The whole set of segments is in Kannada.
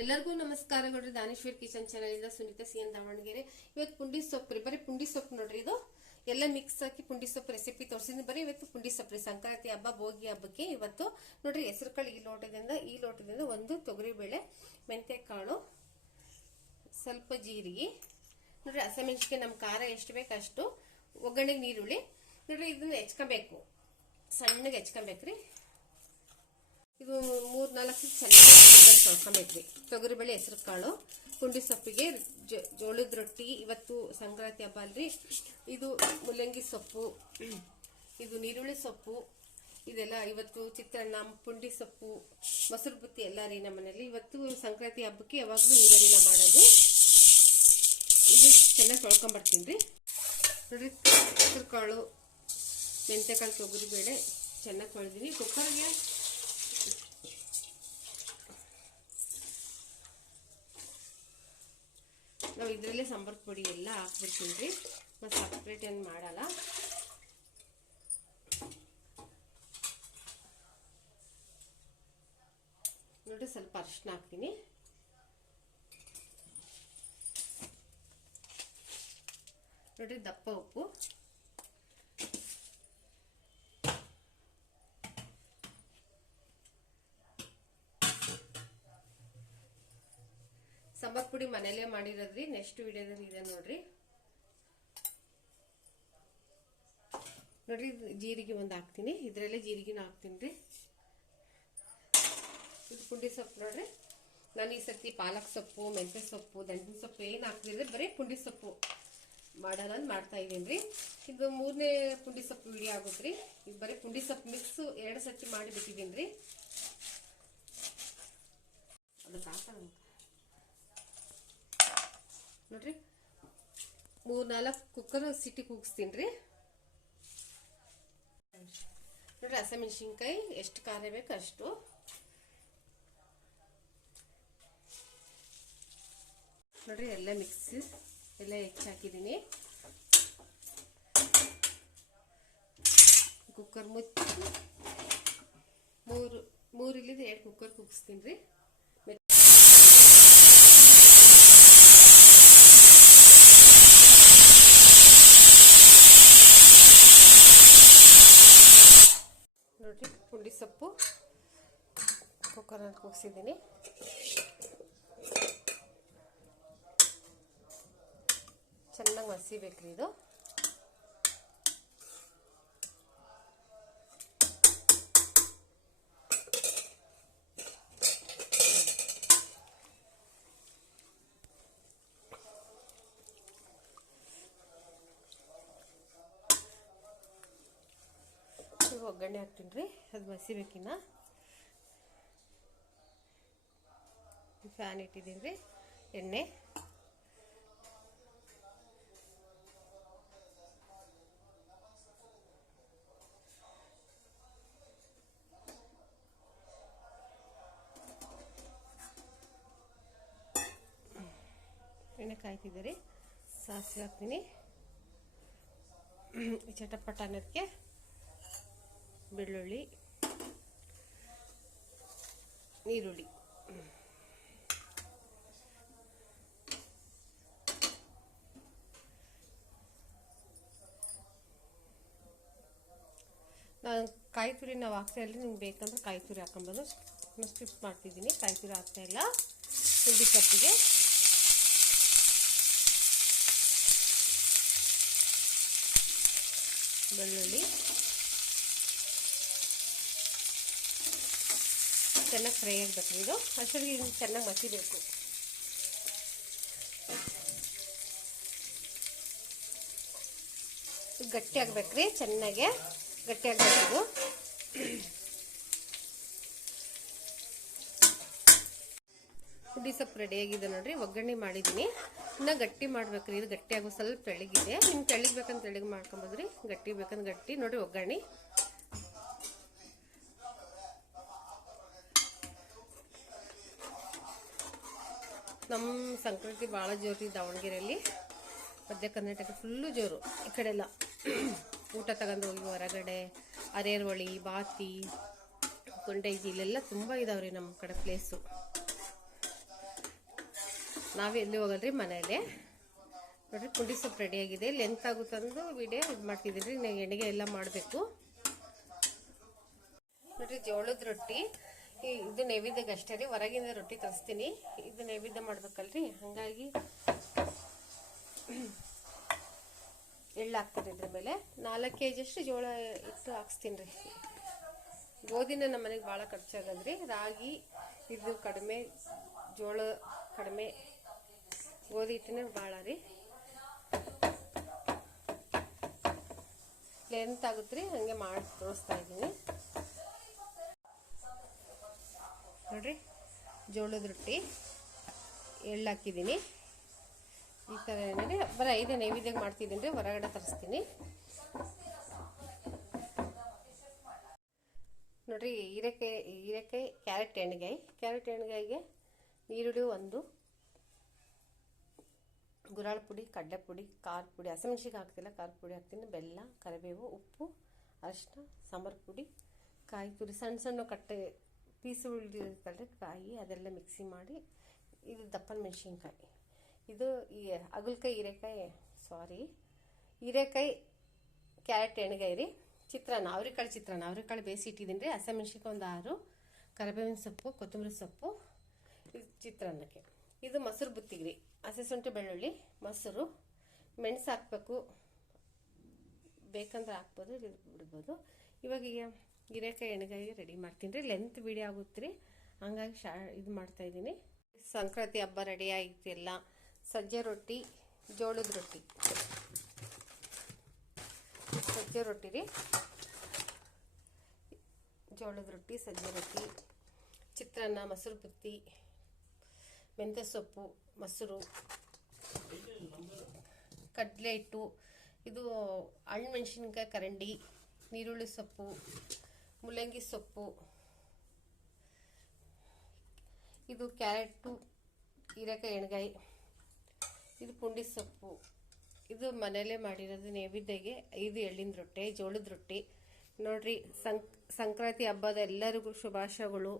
ಎಲ್ಲರಿಗೂ ನಮಸ್ಕಾರಗಳು. ದಾನೇಶ್ವರ್ ಕಿಚನ್ ಚಾನಲ್ ಇಂದ ಸುನೀತಾ ಸಿಎನ್ ದಾವಣಗೆರೆ. ಇವತ್ತು ಪುಂಡಿ ಸೊಪ್ಪು ಬರೀ ಪುಂಡಿ ಸೊಪ್ಪು ನೋಡ್ರಿ. ಇದು ಎಲ್ಲ ಮಿಕ್ಸ್ ಹಾಕಿ ಪುಂಡಿ ಸೊಪ್ಪು ರೆಸಿಪಿ ತೋರಿಸಿದ್ವಿ. ಬರೀ ಇವತ್ತು ಪುಂಡಿ ಸೊಪ್ಪು ಸಂಕ್ರಾಂತಿ ಹಬ್ಬ ಭೋಗಿ ಹಬ್ಬಕ್ಕೆ ಇವತ್ತು ನೋಡ್ರಿ. ಹೆಸರು ಕಾಳು ಈ ಲೋಟದಿಂದ ಒಂದು ತೊಗರಿಬೇಳೆ, ಮೆಂತ್ಯ ಕಾಳು, ಸ್ವಲ್ಪ ಜೀರಿಗೆ ನೋಡ್ರಿ, ಹಸಿಮೆಣಸಿಗೆ ನಮ್ಮ ಖಾರ ಎಷ್ಟು ಬೇಕು ಅಷ್ಟು, ಒಗ್ಗರಣೆಗೆ ನೀರುಳ್ಳಿ ನೋಡ್ರಿ. ಇದನ್ನ ಹೆಚ್ಕೊಬೇಕು, ಸಣ್ಣಗೆ ಹೆಚ್ಕೊಬೇಕ್ರಿ. ಇದು 3-4 ಚೆನ್ನಾಗಿ ತೊಳ್ಕೊಬೇಕ್ರಿ. ತೊಗರಿಬೇಳೆ, ಹೆಸರು ಕಾಳು, ಪುಂಡಿ ಸೊಪ್ಪಿಗೆ ಜೋಳದ ರೊಟ್ಟಿ. ಇವತ್ತು ಸಂಕ್ರಾಂತಿ ಹಬ್ಬ ಅಲ್ರಿ. ಇದು ಮುಲ್ಲಂಗಿ ಸೊಪ್ಪು, ಇದು ನೀರುಳ್ಳಿ ಸೊಪ್ಪು, ಇದೆಲ್ಲ ಇವತ್ತು ಚಿತ್ರಾನ್ನ, ಪುಂಡಿ ಸೊಪ್ಪು, ಮೊಸರು ಬುತ್ತಿ ಎಲ್ಲ ರೀ ನಮ್ಮ ಮನೇಲಿ. ಇವತ್ತು ಸಂಕ್ರಾಂತಿ ಹಬ್ಬಕ್ಕೆ ಯಾವಾಗಲೂ ಹಿಂಗರಿನ ಮಾಡೋದು. ಇದು ಚೆನ್ನಾಗಿ ತೊಳ್ಕೊಂಬರ್ತೀನಿ ರೀ ನೋಡ್ರಿ. ಹೆಸರು ಕಾಳು, ಮೆಂತ್ಯಕಾಳು, ತೊಗರಿಬೇಳೆ ಚೆನ್ನಾಗಿ ತೊಳೆದೀನಿ. ಕುಕ್ಕರ್ಗೆ ನಾವು ಇದರಲ್ಲೇ ಸಾಂಬಾರು ಪುಡಿ ಎಲ್ಲ ಹಾಕ್ಬಿಡ್ತೀನಿ ರೀ. ಮತ್ತು ಸಪ್ರೇಟ್ ಏನು ಮಾಡಲ್ಲ. ನೋಡ್ರಿ, ಸ್ವಲ್ಪ ಅರಿಶಿನ ಹಾಕ್ತೀನಿ. ನೋಡ್ರಿ, ದಪ್ಪ ಉಪ್ಪು, ಸಾಂಬಾರ್ ಪುಡಿ ಮನೇಲೆ ಮಾಡಿರೋದ್ರಿ. ನೆಕ್ಸ್ಟ್ ವಿಡಿಯೋದಲ್ಲಿ ಇದೆ ನೋಡ್ರಿ. ನೋಡ್ರಿ, ಜೀರಿಗೆ ಒಂದು ಹಾಕ್ತೀನಿ. ಇದರಲ್ಲೇ ಜೀರಿಗೆನ ಹಾಕ್ತೀನಿ ರೀ. ಇದು ಪುಂಡಿ ಸೊಪ್ಪು ನೋಡ್ರಿ. ನಾನು ಈ ಸರ್ತಿ ಪಾಲಕ್ ಸೊಪ್ಪು, ಮೆಂತ್ಯ ಸೊಪ್ಪು, ದಂಟಿನ ಸೊಪ್ಪು ಏನು ಹಾಕ್ತಿದ್ರೆ ಬರೀ ಪುಂಡಿ ಸೊಪ್ಪು ಮಾಡೋಣ ಮಾಡ್ತಾ ಇದ್ದೀನಿ ರೀ. ಇದು 3ನೇ ಪುಂಡಿ ಸೊಪ್ಪು ವಿಡಿಯೋ ಆಗುತ್ತೆ ರೀ. ಇದು ಬರೀ ಪುಂಡಿ ಸೊಪ್ಪು ಮಿಕ್ಸ್ 2 ಸರ್ತಿ ಮಾಡಿ ಬಿಟ್ಟಿದ್ದೀನಿ ರೀ. ಅದಕ್ಕೆ ನೋಡ್ರಿ, 3-4 ಕುಕ್ಕರ್ ಸಿಟಿ ಕೂಗಿಸ್ತೀನಿ ರೀ. ನೋಡ್ರಿ, ಹಸಿಮೆಣಸಿನ್ಕಾಯಿ ಎಷ್ಟು ಖಾರ ಬೇಕು ಅಷ್ಟು. ನೋಡ್ರಿ, ಎಲ್ಲ ಮಿಕ್ಸ್ ಎಲ್ಲ ಹೆಚ್ಚಾಕಿದ್ದೀನಿ. ಕುಕ್ಕರ್ ಮುಚ್ಚಿ 3 ಇಲ್ಲಿಂದ 2 ಕುಕ್ಕರ್ ಕೂಗಿಸ್ತೀನಿ ರೀ. ನೋಡ್ರಿ, ಪುಂಡಿ ಸೊಪ್ಪು ಕುಕ್ಕರಲ್ಲಿ ಕೂಗಿಸಿದ್ದೀನಿ. ಚೆನ್ನಾಗಿ ಮಸಿಬೇಕ್ರಿ ಇದು. ಒಗ್ಗರಣೆ ಹಾಕ್ತೀನಿ ರೀ. ಅದು ಮಸಿಬೇಕಿನ್ನ. ಫ್ಯಾನ್ ಇಟ್ಟಿದ್ದೀನಿ ರೀ. ಎಣ್ಣೆ ಕಾಯ್ತಿದೆ ರೀ. ಸಾಸಿವೆ ಹಾಕ್ತೀನಿ. ಚಟಪಟ ಅನ್ನೋದಕ್ಕೆ ಬೆಳ್ಳುಳ್ಳಿ, ಈರುಳ್ಳಿ, ನಾನು ಕಾಯಿ ತುರಿ ನಾವು ಹಾಕ್ತಾ ಇಲ್ಲ. ನಿಮ್ಗೆ ಬೇಕಂದ್ರೆ ಕಾಯಿ ತುರಿ ಹಾಕೊಂಬೋದು. ನಾನು ಸ್ಕಿಪ್ ಮಾಡ್ತಿದ್ದೀನಿ. ಕಾಯಿ ತುರಿ ಹಾಕ್ತಾ ಇಲ್ಲ. ಪುಂಡಿ ಸೊಪ್ಪಿಗೆ ಬೆಳ್ಳುಳ್ಳಿ ಚೆನ್ನಾಗಿ ಫ್ರೈ ಆಗಬೇಕು. ಇದು ಅಷ್ಟೊಂದು ಚೆನ್ನಾಗಿ ಮಸಿಬೇಕು. ಗಟ್ಟಿ ಆಗ್ಬೇಕ್ರಿ, ಚೆನ್ನಾಗೆ ಗಟ್ಟಿ ಆಗ್ಬೇಕು. ಪುಡಿ ಸೊಪ್ಪು ರೆಡಿ ಆಗಿದೆ ನೋಡ್ರಿ. ಒಗ್ಗರಣೆ ಮಾಡಿದ್ದೀನಿ. ಇನ್ನು ಗಟ್ಟಿ ಮಾಡ್ಬೇಕ್ರಿ. ಇದು ಗಟ್ಟಿ ಆಗೋ ಸ್ವಲ್ಪ ತೆಳ್ಳಗಿದೆ. ನಿಮ್ಗೆ ತೆಳ್ಳಗೆ ಬೇಕಂತ ತೆಳ್ಳಗೆ ಮಾಡ್ಕೊಂಬೋದ್ರಿ. ಗಟ್ಟಿ ಬೇಕಂದ್ರೆ ಗಟ್ಟಿ. ನೋಡ್ರಿ, ಒಗ್ಗರಣೆ ನಮ್ಮ ಸಂಕ್ರಾಂತಿ ಭಾಳ ಜೋರು ದಾವಣಗೆರೆಯಲ್ಲಿ. ಮಧ್ಯ ಕರ್ನಾಟಕ ಫುಲ್ಲು ಜೋರು. ಈ ಕಡೆ ಎಲ್ಲ ಊಟ ತಗೊಂಡು ಹೋಗಿ ಹೊರಗಡೆ ಅರೇರ್ವಳಿ, ಬಾತಿ, ಕೊಂಡೈಜಿ ಇಲ್ಲೆಲ್ಲ ತುಂಬ ಇದಾವ್ರಿ ನಮ್ಮ ಕಡೆ ಪ್ಲೇಸು. ನಾವೇ ಎಲ್ಲಿ ಹೋಗಲ್ರಿ, ಮನೆಯಲ್ಲೇ. ನೋಡಿರಿ ಪುಂಡಿ ಸೊಪ್ಪು ರೆಡಿಯಾಗಿದೆ. ಲೆಂತ್ ಆಗುತ್ತಂದು ವಿಡಿಯೋ ಇದು ಮಾಡ್ತಿದ್ದೀನಿ ರೀ. ಎಣ್ಣೆಗೆ ಎಲ್ಲ ಮಾಡಬೇಕು ನೋಡಿರಿ. ಜೋಳದ ರೊಟ್ಟಿ ಇದು ನೈವೇದ್ಯಕ್ಕೆ ಅಷ್ಟೇ ರೀ. ಹೊರಗಿಂದ ರೊಟ್ಟಿ ತರಿಸ್ತೀನಿ. ಇದು ನೈವೇದ್ಯ ಮಾಡ್ಬೇಕಲ್ರಿ, ಹಾಗಾಗಿ ಎಳ್ಳು ಹಾಕ್ತೀನಿ. ಇದ್ರ ಮೇಲೆ 4 kg ಅಷ್ಟು ಜೋಳ ಇಟ್ಟು ಹಾಕ್ಸ್ತೀನಿ ರೀ. ಗೋಧಿನ ನಮ್ಮ ಮನೆಗೆ ಭಾಳ ಖರ್ಚಾಗದ್ರಿ. ರಾಗಿ ಇದು ಕಡಿಮೆ, ಜೋಳ ಕಡಿಮೆ, ಗೋಧಿ ಹಿಟ್ಟಿನ ಭಾಳ ರೀ. ಲೆಂತ್ ಆಗುತ್ತೆ ರೀ, ಹಾಗೆ ಮಾಡಿ ತೋರಿಸ್ತಾ ಇದ್ದೀನಿ ನೋಡ್ರಿ. ಜೋಳದ ರೊಟ್ಟಿ ಎಳ್ಳು ಹಾಕಿದ್ದೀನಿ. ಈ ಥರ ಏನಿದೆ ಬರೀ 5 ನೈವೇದ್ಯಕ್ಕೆ ಮಾಡ್ತಿದ್ದೀನಿ ರೀ. ಹೊರಗಡೆ ತರಿಸ್ತೀನಿ ನೋಡ್ರಿ. ಹೀರೆಕಾಯಿ ಕ್ಯಾರೆಟ್ ಎಣ್ಣೆಗಾಯಿಗೆ ಈರುಳ್ಳಿ 1, ಗುರಾಳ್ ಪುಡಿ, ಕಡ್ಲೆ ಪುಡಿ, ಖಾರ ಪುಡಿ, ಹಸಿಮೆಣ್ಸಿಗೆ ಹಾಕ್ತಿಲ್ಲ, ಖಾರ ಪುಡಿ ಹಾಕ್ತೀನಿ, ಬೆಲ್ಲ, ಕರಿಬೇವು, ಉಪ್ಪು, ಅರಿಶಿನ, ಸಾಂಬಾರು ಪುಡಿ, ಕಾಯಿ ತುರಿ, ಸಣ್ಣ ಸಣ್ಣ ಕಟ್ಟೆ ಪೀಸು ಉಳಿದಿರುತ್ತಲ್ರಿ ಕಾಯಿ, ಅದೆಲ್ಲ ಮಿಕ್ಸಿ ಮಾಡಿ. ಇದು ದಪ್ಪನ ಮೆಣಸಿನ್ಕಾಯಿ. ಇದು ಈ ಅಗಲಕಾಯಿ ಹೀರೆಕಾಯಿ ಕ್ಯಾರೆಟ್ ಎಣ್ಣೆಗಾಯಿ ರೀ. ಚಿತ್ರಾನ್ನ, ಅವ್ರೆಕಾಳು ಬೇಯಿಸಿ ಇಟ್ಟಿದ್ದೀನಿ ರೀ. ಹಸಿಮೆಣ್ಸಿನ್ಕಾಯಿ 6, ಕರಿಬೇವಿನ ಸೊಪ್ಪು, ಕೊತ್ತಂಬರಿ ಸೊಪ್ಪು, ಇದು ಚಿತ್ರಾನ್ನಕ್ಕೆ. ಇದು ಮೊಸರು ಬುತ್ತಿಗೆ ರೀ. ಹಸಿ ಶುಂಠಿ, ಬೆಳ್ಳುಳ್ಳಿ, ಮೊಸರು, ಮೆಣಸು ಹಾಕ್ಬೇಕು, ಬೇಕಂದ್ರೆ ಹಾಕ್ಬೋದು, ಬಿಡ್ಬೋದು. ಇವಾಗ ಹೀರೆಕಾಯಿ ಎಣ್ಣೆಗಾಯಿ ರೆಡಿ ಮಾಡ್ತೀನಿ ರೀ. ಲೆಂತ್ ವಿಡಿಯೋ ಆಗುತ್ತೆ ರೀ, ಹಂಗಾಗಿ ಇದು ಮಾಡ್ತಾಯಿದ್ದೀನಿ. ಸಂಕ್ರಾಂತಿ ಹಬ್ಬ ರೆಡಿ ಆಯಿತು ಎಲ್ಲ. ಸಜ್ಜೆ ರೊಟ್ಟಿ, ಜೋಳದ ರೊಟ್ಟಿ, ಸಜ್ಜೆ ರೊಟ್ಟಿ ರೀ. ಜೋಳದ ರೊಟ್ಟಿ, ಸಜ್ಜೆ ರೊಟ್ಟಿ, ಚಿತ್ರಾನ್ನ, ಮೊಸರು ಬುತ್ತಿ, ಮೆಂತ್ಯ ಸೊಪ್ಪು, ಮೊಸರು, ಕಡಲೆ ಹಿಟ್ಟು, ಇದು ಹಣ್ಣು ಮೆಣಸಿನ್ಕಾಯಿ ಕರಂಡಿ, ನೀರುಳ್ಳಿ ಸೊಪ್ಪು, ಮುಲ್ಲಂಗಿ ಸೊಪ್ಪು, ಇದು ಕ್ಯಾರೆಟು, ಹೀರೆಕಾಯಿ ಎಣ್ಣೆಗಾಯಿ, ಇದು ಪುಂಡಿ ಸೊಪ್ಪು. ಇದು ಮನೆಯಲ್ಲೇ ಮಾಡಿರೋದು ನೈವೇದ್ಯಗೆ. 5 ಎಳ್ಳಿನ ರೊಟ್ಟಿ, ಜೋಳದ ರೊಟ್ಟಿ ನೋಡ್ರಿ. ಸಂಕ್ರಾಂತಿ ಹಬ್ಬದ ಎಲ್ಲರಿಗೂ ಶುಭಾಶಯಗಳು.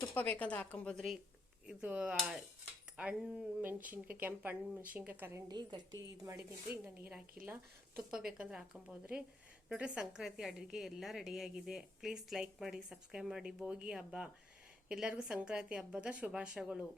ತುಪ್ಪ ಬೇಕಂದ್ರೆ ಹಾಕೊಬೋದ್ರಿ. ಇದು ಹಣ್ಣು ಮೆಣಸಿನ್ಕಾಯಿ, ಕೆಂಪು ಹಣ್ಣು ಮೆಣಸಿನ್ಕಾಯಿ ಕರಂಡಿ ಗಟ್ಟಿ ಇದು ಮಾಡಿದ್ದೀನಿ ರೀ. ಇನ್ನು ನೀರು ಹಾಕಿಲ್ಲ. ತುಪ್ಪ ಬೇಕಂದ್ರೆ ಹಾಕೊಬೋದ್ರಿ ನೋಡ್ರಿ. ಸಂಕ್ರಾಂತಿ ಅಡುಗೆ ಎಲ್ಲ ರೆಡಿಯಾಗಿದೆ. ಪ್ಲೀಸ್ ಲೈಕ್ ಮಾಡಿ, ಸಬ್ಸ್ಕ್ರೈಬ್ ಮಾಡಿ. ಭೋಗಿ ಹಬ್ಬ ಎಲ್ಲರಿಗೂ ಸಂಕ್ರಾಂತಿ ಹಬ್ಬದ ಶುಭಾಶಯಗಳು.